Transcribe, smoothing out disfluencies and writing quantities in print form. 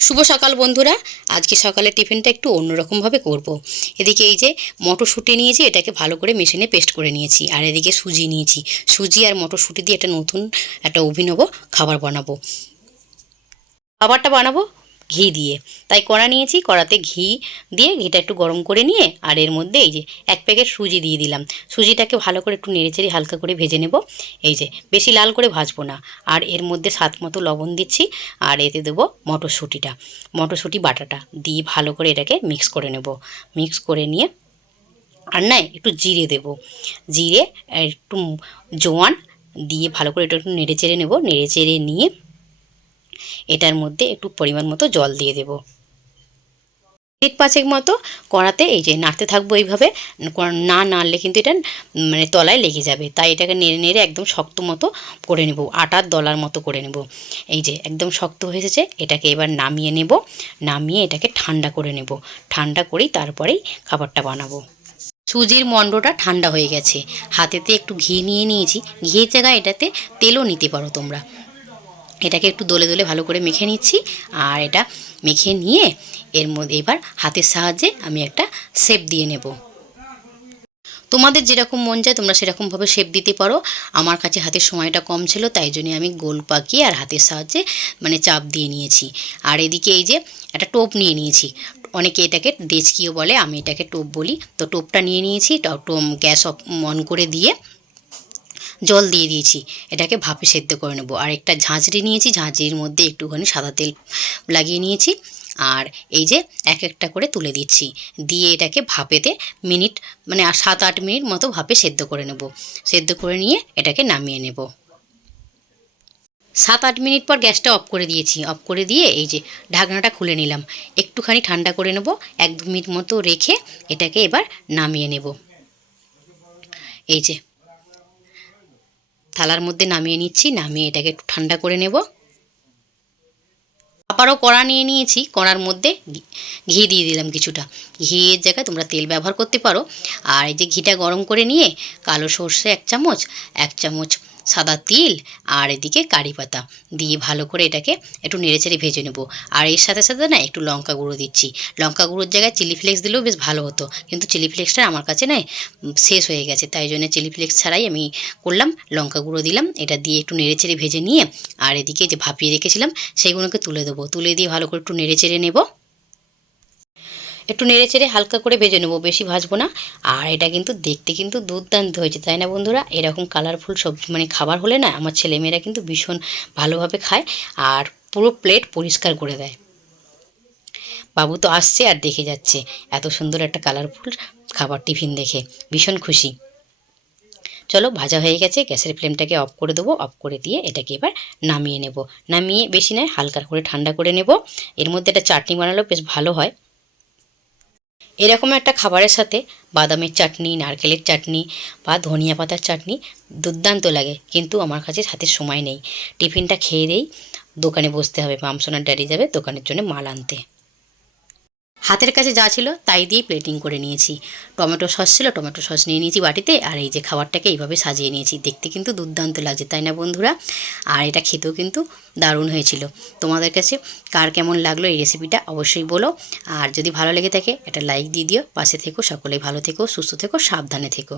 শুভ সকাল বন্ধুরা। আজকে সকালের টিফিনটা একটু অন্যরকমভাবে করব। এদিকে এই যে মটরশুঁটি নিয়েছি, এটাকে ভালো করে মেশিনে পেস্ট করে নিয়েছি। আর এদিকে সুজি নিয়েছি। সুজি আর মটরশুঁটি দিয়ে একটা অভিনব খাবার বানাবো। খাবারটা বানাবো ঘি দিয়ে। তাই কড়া নিয়েছি, কড়াতে ঘি দিয়ে ঘিটা একটু গরম করে নিয়ে আর এর মধ্যে এই যে 1 প্যাকেট সুজি দিয়ে দিলাম। সুজিটাকে ভালো করে একটু নেড়েচেড়ে হালকা করে ভেজে নেব। এই যে বেশি লাল করে ভাজবো না। আর এর মধ্যে স্বাদ মতো লবণ দিচ্ছি। আর এতে দেবো মটরশুঁটি বাটাটা দিয়ে ভালো করে এটাকে মিক্স করে নেব। মিক্স করে নিয়ে আর না একটু জিরে দেব। জিরে আর একটু জোয়ান দিয়ে ভালো করে এটা একটু নেড়েচেড়ে নেব। নেড়েচেড়ে নিয়ে এটার মধ্যে একটু পরিমাণ মতো জল দিয়ে দেব। মিনিট 5 মতো কড়াতে এই যে নাড়তে থাকবো। এইভাবে না নাড়লে কিন্তু এটা তলায় লেগে যাবে। তাই এটাকে নেড়ে নেড়ে একদম শক্ত মতো করে নেব, আটার দলার মতো করে নেব। এই যে একদম শক্ত হয়ে এসেছে, এটাকে এবার নামিয়ে নেব। নামিয়ে এটাকে ঠান্ডা করে নেব। ঠান্ডা করেই তারপরেই খাবারটা বানাবো। সুজির মণ্ডটা ঠান্ডা হয়ে গেছে। হাতেতে একটু ঘি নিয়ে নিয়েছি। ঘিয়ের জায়গায় এটাতে তেলও নিতে পারো তোমরা। এটাকে একটু দলে দলে ভালো করে মেখে নিচ্ছি। আর এটা মেখে নিয়ে এর মধ্যে এবার হাতের সাহায্যে আমি একটা শেপ দিয়ে নেব। তোমাদের যেরকম মন চায় তোমরা সেরকমভাবে শেপ দিতে পারো। আমার কাছে হাতের সময়টা কম ছিল, তাই জন্য আমি গোল পাকিয়ে আর হাতের সাহায্যে চাপ দিয়ে নিয়েছি। আর এদিকে এই যে একটা টোপ নিয়ে নিয়েছি। অনেকে এটাকে দেচকিও বলে, আমি এটাকে টোপ বলি। তো টোপটা নিয়ে নিয়েছি। গ্যাস অন করে দিয়ে জল দিয়ে দিয়েছি। এটাকে ভাপে সেদ্ধ করে নেব। আর একটা ঝাঁঝরি নিয়েছি, ঝাঁঝরির মধ্যে একটুখানি সাদা তেল লাগিয়ে নিয়েছি। আর এই যে এক একটা করে তুলে দিচ্ছি। দিয়ে এটাকে ভাপেতে মিনিট 7-8 মিনিট মতো ভাপে সেদ্ধ করে নেব। সেদ্ধ করে নিয়ে এটাকে নামিয়ে নেব। 7-8 মিনিট পর গ্যাসটা অফ করে দিয়েছি। অফ করে দিয়ে এই যে ঢাকনাটা খুলে নিলাম। একটুখানি ঠান্ডা করে নেব। 1-2 মিনিট মতো রেখে এটাকে এবার নামিয়ে নেব। এই যে থালার মধ্যে নামিয়ে নিচ্ছি। নামিয়ে এটাকে একটু ঠান্ডা করে নেব। আবারও কড়া নিয়ে নিয়েছি। কড়ার মধ্যে ঘি দিয়ে দিলাম কিছুটা। ঘিয়ের জায়গায় তোমরা তেল ব্যবহার করতে পারো। আর এই যে ঘিটা গরম করে নিয়ে কালো সর্ষে 1 চামচ, 1 চামচ সাদা তিল আর এদিকে কারি পাতা দিয়ে ভালো করে এটাকে একটু নেড়েচেড়ে ভেজে নেব। আর এর সাথে সাথে না একটু লঙ্কা গুঁড়ো দিচ্ছি। লঙ্কা গুঁড়োর জায়গায় চিলি ফ্লেক্স দিলেও বেশ ভালো হতো, কিন্তু চিলি ফ্লেক্সটা আমার কাছে শেষ হয়ে গেছে। তাই জন্য চিলি ফ্লেক্স ছাড়াই আমি করলাম, লঙ্কা গুঁড়ো দিলাম। এটা দিয়ে একটু নেড়েচেড়ে ভেজে নিয়ে আর এদিকে যে ভাপিয়ে রেখেছিলাম সেগুলোকে তুলে দেবো। তুলে দিয়ে ভালো করে একটু নেড়েচেড়ে নেব। একটু নেড়েচেড়ে হালকা করে ভেজে নেবো, বেশি ভাজবো না। আর এটা কিন্তু দেখতে কিন্তু দুর্দান্ত হয়েছে, তাই না বন্ধুরা? এরকম কালারফুল সবজি খাবার হলে না আমার ছেলেমেয়েরা কিন্তু ভীষণ ভালোভাবে খায় আর পুরো প্লেট পরিষ্কার করে দেয়। বাবু তো আসছে আর দেখে যাচ্ছে এত সুন্দর একটা কালারফুল খাবার টিফিন দেখে ভীষণ খুশি। চলো, ভাজা হয়ে গেছে। গ্যাসের ফ্লেমটাকে অফ করে দেবো। অফ করে দিয়ে এটাকে এবার নামিয়ে নেব। নামিয়ে বেশি নয়, হালকা করে ঠান্ডা করে নেব। এর মধ্যে একটা চাটনি বানালেও বেশ ভালো হয়। এরকম একটা খাবারের সাথে বাদামের চাটনি, নারকেলের চাটনি বা ধনিয়া পাতার চাটনি দুর্দান্ত লাগে। কিন্তু আমার কাছে হাতের সময় নেই। টিফিনটা খেয়ে দেই দোকানে বসতে হবে। মামসোনার ড্যাডি যাবে দোকানের জন্য মাল আনতে। হাতের কাছে যা ছিল তাই দিয়েই প্লেটিং করে নিয়েছি। টমেটো সস ছিল, টমেটো সস নিয়ে নিয়েছি বাটিতে। আর এই যে খাবারটাকে এইভাবে সাজিয়ে নিয়েছি। দেখতে কিন্তু দুর্দান্ত লাগছে, তাই না বন্ধুরা? আর এটা খেতেও কিন্তু দারুণ হয়েছিল। তোমাদের কাছে কার কেমন লাগলো এই রেসিপিটা অবশ্যই বলো। আর যদি ভালো লেগে থাকে একটা লাইক দিয়ে দিও। পাশে থেকো, সকলেই ভালো থেকো, সুস্থ থেকো, সাবধানে থেকো।